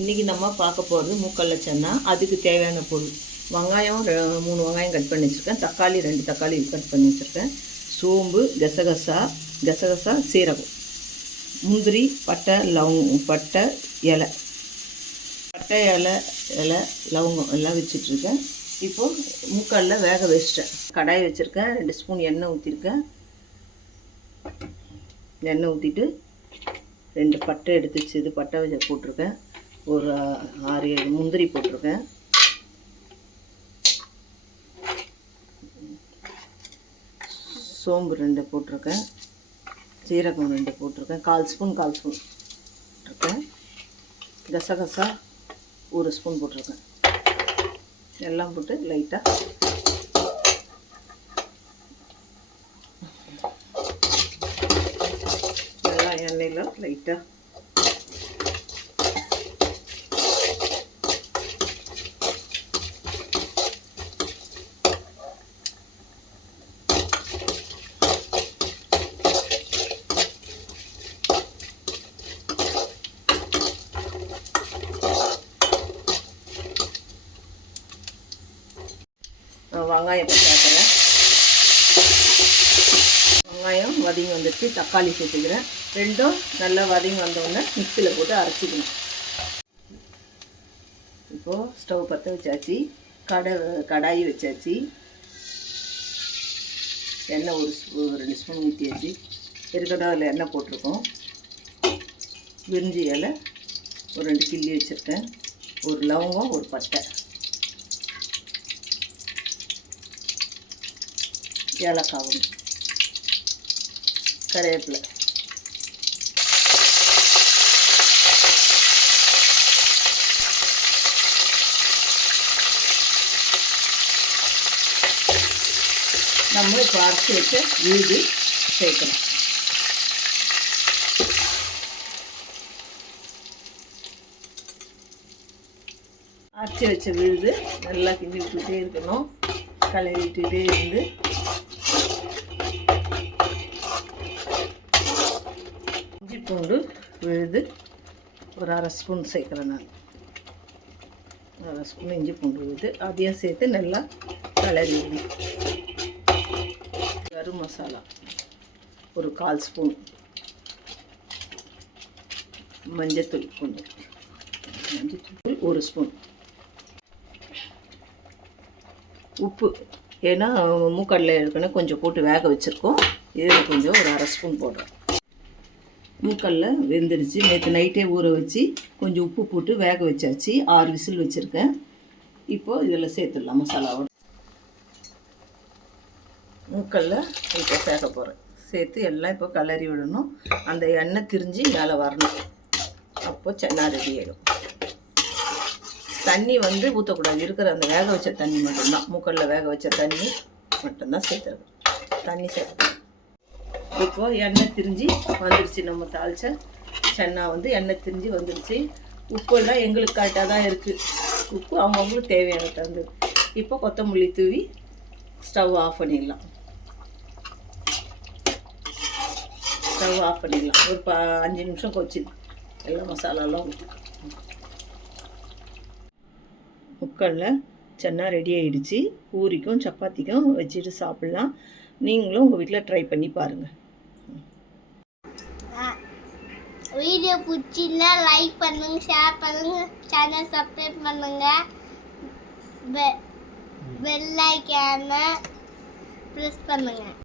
இன்றைக்கி நம்ம பார்க்க போகிறது மூக்கல்ல சன்னா. அதுக்கு தேவையான பொருள் வெங்காயம் 3 வெங்காயம் கட் பண்ணி வச்சுருக்கேன், தக்காளி 2 தக்காளி கட் பண்ணி வச்சுருக்கேன், சோம்பு, கசகசா, சீரகம், முந்திரி, பட்டை, இலை லவங்கம் எல்லாம் வச்சுட்ருக்கேன். இப்போது மூக்கல்ல வேக வச்சிட்டேன். கடாய் வச்சுருக்கேன், 2 ஸ்பூன் எண்ணெய் ஊற்றிருக்கேன். எண்ணெய் ஊற்றிட்டு 2 பட்டை எடுத்து வச்சு பட்டை வச்ச போட்டிருக்கேன். ஒரு 6-7 முந்திரி போட்டிருக்கேன். சோம்பு 2 போட்டிருக்கேன். சீரகம் 2 போட்டிருக்கேன். 1/4 ஸ்பூன் போட்டிருக்கேன். கசகசா 1 ஸ்பூன் போட்டிருக்கேன். எல்லாம் போட்டு லைட்டாக எல்லாம் எண்ணெயில் லைட்டாக வெங்காயம் சேர்க்குறேன். வெங்காயம் வதங்கி வந்துடுச்சு. தக்காளி சேர்த்துக்கிறேன். ரெண்டும் நல்லா வதங்கி வந்தோடனே மிக்சியில் போட்டு அரைச்சிக்கணும். இப்போது ஸ்டவ் பற்ற வச்சாச்சு, கடாயி வச்சாச்சு, எண்ணெய் ஒரு 2 ஸ்பூன் ஊற்றியாச்சு. இருக்கட்டும், அதில் எண்ணெய் போட்டிருக்கோம். விரிஞ்சி இலை ஒரு 2 கிள்ளி வச்சுருக்கேன். ஒரு லவங்கம், ஒரு பட்டை, ஏலக்காய், கருவேப்பிலை, நம்ம இப்போ அரைச்சி வச்ச விழுது சேர்க்கணும். அரைச்சி வச்ச விழுது நல்லா கிண்டி விட்டுட்டே இருக்கணும். கலரிட்டுட்டே இருந்து இஞ்சி பூண்டு விழுது ஒரு 1/2 ஸ்பூன் சேர்க்குறேன். நான் 1/2 ஸ்பூன் இஞ்சி பூண்டு விழுது அதையும் சேர்த்து நல்லா கலரி விடு. கரும் மசாலா ஒரு 1/4 ஸ்பூன், மஞ்சத்தூள் 1 ஸ்பூன், உப்பு, ஏன்னா மூக்கடலை ஏற்கனவே கொஞ்சம் போட்டு வேக வச்சுருக்கோம். இதில் கொஞ்சம் ஒரு 1/2 ஸ்பூன் போடுறோம். மூக்கடலை வெந்துடுச்சு. நேற்று நைட்டே ஊற வச்சு கொஞ்சம் உப்பு போட்டு வேக வச்சாச்சு. 6 விசில் வச்சுருக்கேன். இப்போது இதில் சேர்த்துடலாம் மசாலாவோட. மூக்கடலை இப்போ சேர்க்க போகிறேன். சேர்த்து எல்லாம் இப்போ கலரி விடணும். அந்த எண்ணெய் திரிஞ்சு மேலே வரணும். அப்போது சன்னா ரெடி ஆகிடும். தண்ணி ஊற்றக்கூடாது. இருக்கிற அந்த வேக வச்ச தண்ணி மட்டும்தான், மூக்கடல வேக வச்ச தண்ணி மட்டும்தான் சேர்த்துருக்கோம். தண்ணி சேர்த்து இப்போது எண்ணெய் திரிஞ்சு வந்துடுச்சு. நம்ம தாளித்த சன்னா எண்ணெய் திரிஞ்சு வந்துடுச்சு. உப்பெல்லாம் எங்களுக்கு கரெக்டாக தான் இருக்குது. உப்பு அவங்கவுங்களுக்கு தேவையான தந்தது. இப்போ கொத்தமல்லி தூவி ஸ்டவ் ஆஃப் பண்ணிடலாம். ஒரு 5 நிமிஷம் கொச்சு எல்லாம் மசாலாலாம் ஊற்றி. மூக்கடல சன்னா ரெடி ஆகிடுச்சு. பூரிக்கும் சப்பாத்திக்கும் வச்சுட்டு சாப்பிட்லாம். நீங்களும் உங்கள் வீட்டில் ட்ரை பண்ணி பாருங்கள். வீடியோ பிடிச்சிருந்தா லைக் பண்ணுங்க, ஷேர் பண்ணுங்க, சேனல் சப்ஸ்கிரைப் பண்ணுங்க, பெல் ஐகானை ப்ரெஸ் பண்ணுங்க.